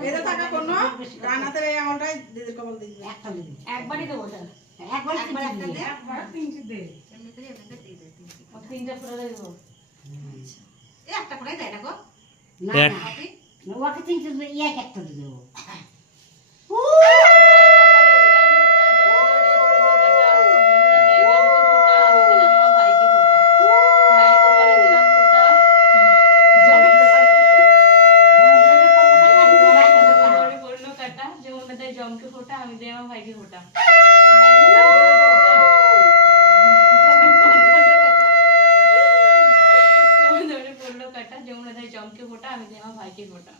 এদের থাকা কোনো রানাতের এই আমলটাই দিদির কবল দিবি একটা দিবি একবারই দেবো ওটা একবার একটা দে একবার তিনটে দে এমনি করে এমনি দিয়ে দে ও তিনটা করে দেবো এই একটা করে দেয় না গো না এক। না ওকে তিনটে দিবি এক একটা দিবি জমকে ফোটা আমি দেই আমার ভাইকে ফোটা পড়লো কাটা যমুনা দেয় জমকে ফোটা আমি দেই আমার ভাইকে ফোটা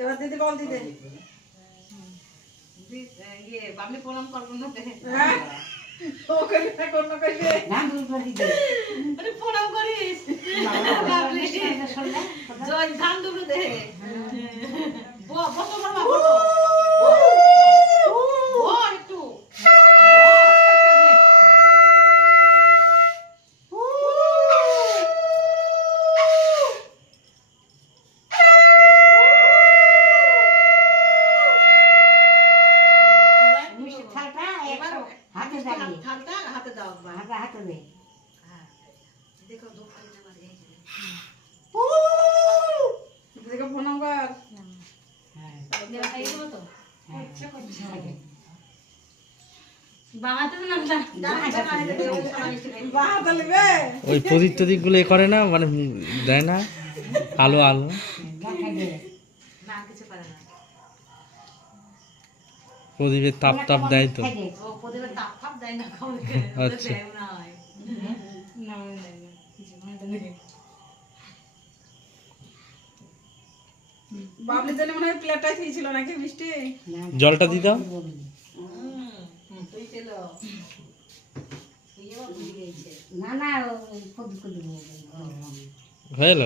এবার দিদি কবল দিতে ইয়ে বাবলি প্রণাম করবো না হ্যাঁ ও কইলে কোন কইলে না দুটো দিবি আরে প্রণাম করিস বাবলি জয় ধান দুটো দে বসো বাবা বসো ও একটু মিষ্টি থালটা এবার হাতে দাঁড়িয়ে থালটা হাতে দাও একবার হাতে হাতে দে হ্যাঁ দেখো দোকানে আমার এই যে দিদিকে প্রণাম কর হ্যাঁ দেওয়া খাই দেবো তো আচ্ছা করছি বাবাতে তো নামটা বাহ তালিবে ওই প্রদীপ টদিক গুলো এ করে না মানে দেয় না আলো আলো দেখাই দে না আর কিছু পারে না প্রদীপের তাপ টাপ দেয় তো দেখাই দে ও প্রদীপের তাপ ফাপ দেয় না খাওয়া আচ্ছা। দেয় না হয় না কিছু মানে বাবলির জন্য মনে হয় প্লেটটাই খেয়েছিল নাকি মিষ্টি জলটা দিয়ে দাও তুই পেল তুইও ভুলে গেছে না না কদু কদু হয়ে গেল